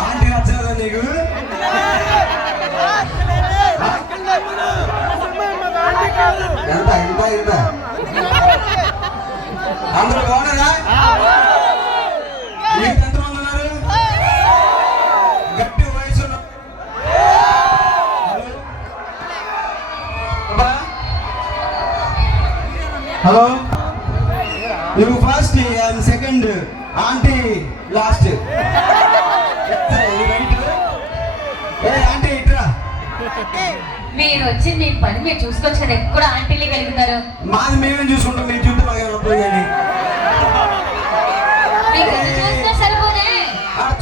Aunty నచ్చలేదా నీకు? ఎంత ఇంత ఇంత అందరూ బాగున్నారా? మీకు ఎంతమంది ఉన్నారు? గట్టి వయసు హలో, నువ్వు first, I'm second, aunty last. Aunty ఇట్రా. మీరు వచ్చి మీ పని మీరు చూసుకొచ్చారు, ఎక్కడ ఆంటీలే కలుగుతారు. మాది మేమేం చూసుకుంటాం, మీ చుట్టూ మాకు వస్తుంది కానీ చూస్తే సరిపోదే,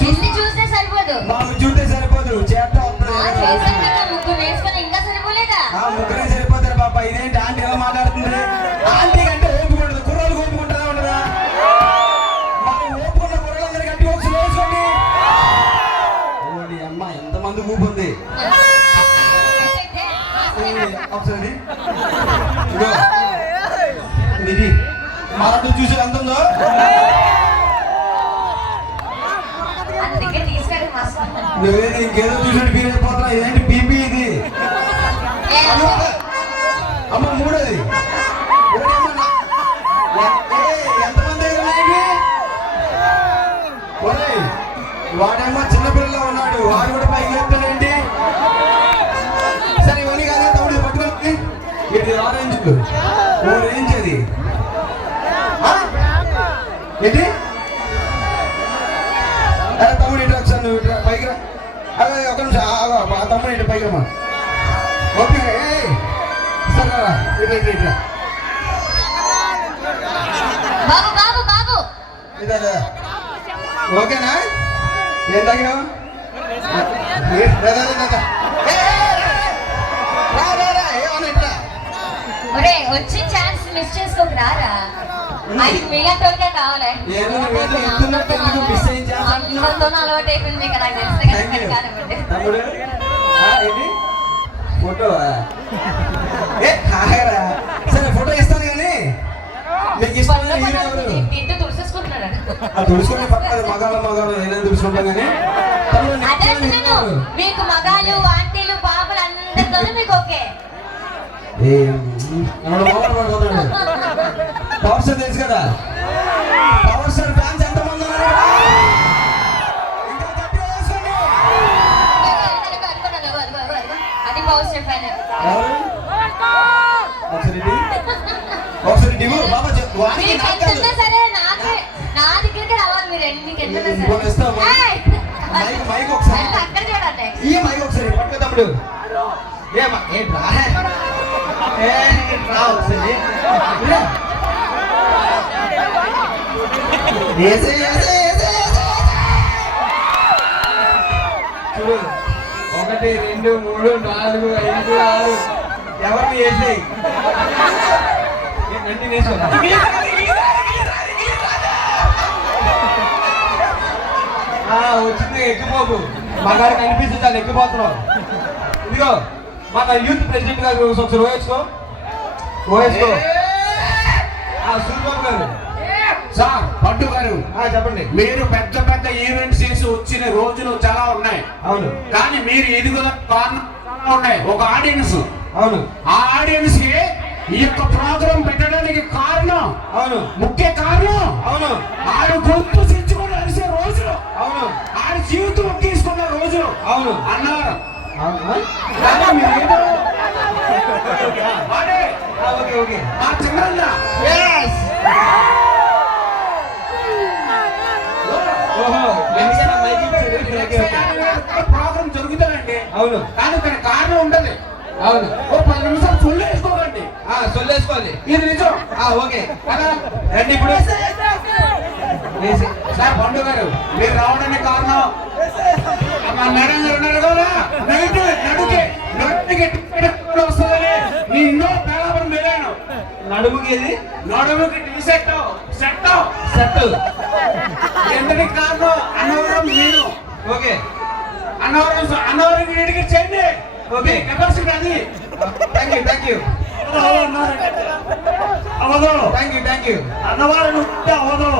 ఇల్లు చూస్తే సరిపోదు, మాకు చూస్తే సరిపోదు, చేత ముగ్గురు వేసుకొని ఇంకా సరిపోలేదా? ముగ్గురే సరిపోతారు పాప. ఇదేంటి ఆంటీ ఎలా మాట్లాడుతుంది? ఆంటీ కంటే ఓపుకుంటుంది, కుర్రోళ్ళు ఓపుకుంటుందా ఉండదా? మాకు ఓపుకున్న కుర్రోళ్ళందరూ గట్టి ఒకసారి వేసుకోండి. అమ్మ ఎంతమంది ఊపు ఉంది ఒకసారి. ఇది మాట్లాడు చూసి ఎంత ఉందో నువ్వేది ఇంకేదో చూసాడు ఫీల్ అయిపోతున్నా. ఇదేంటి బీపీ ఇది? అమ్మ మూడోది ఎంతమంది వాడేమో చిన్నపిల్లల్లో ఉన్నాడు, వాడు కూడా పైకి వెళ్తాడండి. సరే ఇవన్నీ కాదు తమ్ముడు పట్టుకోండి. ఇది ఆరెంజ్ రేంజ్ అది ఏంటి? తమ్ముడు ఇటు ఒకసారి నువ్వు ఇట్లా పైకి రా. అదే ఒక నిమిషం తమ్ముడు ఇటు పైకి రమ్మా. ఓకే సరే ఇట్లా ఇట్లా ఇట్లా ఇదా ఓకేనా? ఏం తగ్గావు? వచ్చి ఛాన్స్ మిస్ చేసుకోకు రారా. మీలాంటి కావాలి, అలవాటు అయిపోయింది కదా. ఫోటో సరే ఫోటో ఇస్తాను కానీ మీకు దీంతో తుడిసేసుకుంటున్నాడు. తుడుచుకునే పక్కన మగాళ్ళు మగాళ్ళు ఏదైనా తుడుచుకుంటాం కానీ మీకు మగాళ్ళు ఆంటీలు బాబులు అందరితోనూ మీకు ఓకే. పవర్ స్టార్ తెలుసు కదా, పవర్ స్టార్ ఫ్యాన్స్ ఎంతమంది ఉన్నారు? అది పవర్ స్టార్ ఫ్యాన్. ఒకసారి దిగు బాబా. సరే నా దగ్గరికి రావాలి మీరు మైక్ ఒకసారి అక్కడ చూడండి. ఈ మైక్ ఒకసారి పట్టుకో తమ్ముడు. ఒకసారి చూడు 1 2 3 4 5 6 ఎవరిని వేసాయి వచ్చింది. ఎక్కిపోకు, మగాడు కనిపిస్తుంది, చాలా ఎక్కిపోతున్నావు. ఇదిగో మాకు యూత్ ప్రెసిడెంట్ గారు ఒకసారి ఓవేసుకో సూర్యబాబు గారు. సార్ పట్టు గారు చెప్పండి. మీరు పెద్ద పెద్ద ఈవెంట్స్ చేసి వచ్చిన రోజులు చాలా ఉన్నాయి. అవును, కానీ మీరు ఎదుగుదల కారణం చాలా ఉన్నాయి. ఒక ఆడియన్స్, అవును, ఆ ఆడియన్స్ కి ఈ యొక్క ప్రోగ్రాం పెట్టడానికి కారణం, అవును, ముఖ్య కారణం, అవును, ఆడు గొంతు తెచ్చుకొని అరిసే రోజులు, అవును, ఆడి జీవితం తీసుకున్న రోజులు, అవును అన్నారు. మా చిన్న ప్రోగ్రాం జరుగుతానండి. అవును, కానీ దాని కారణం ఉండదు. అవును, ఓ 10 నిమిషాలు సొల్లేసుకోకండి. సొల్లేసుకోవాలి, ఇది నిజం. ఓకే రండి ఇప్పుడు. సార్ పండు గారు మీరు రావడానికి కారణం మా మేడం గారు ఉన్నారు కదా, నడుముకి వస్తుందని నిన్నో పేలాపరం వెళ్ళాను. నడుముకి సెట్ ఎందుకు కారణం అన్నవరం నేను. ఓకే అన్నవరం ఇంటికి చేయండి. ఓకే కెపాసిటీ అది. థ్యాంక్ యూ అవదు థ్యాంక్ యూ అన్నవరం అవదు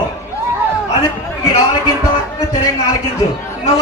అది మాటలు తిరంగా ఆలకించు. నువ్వు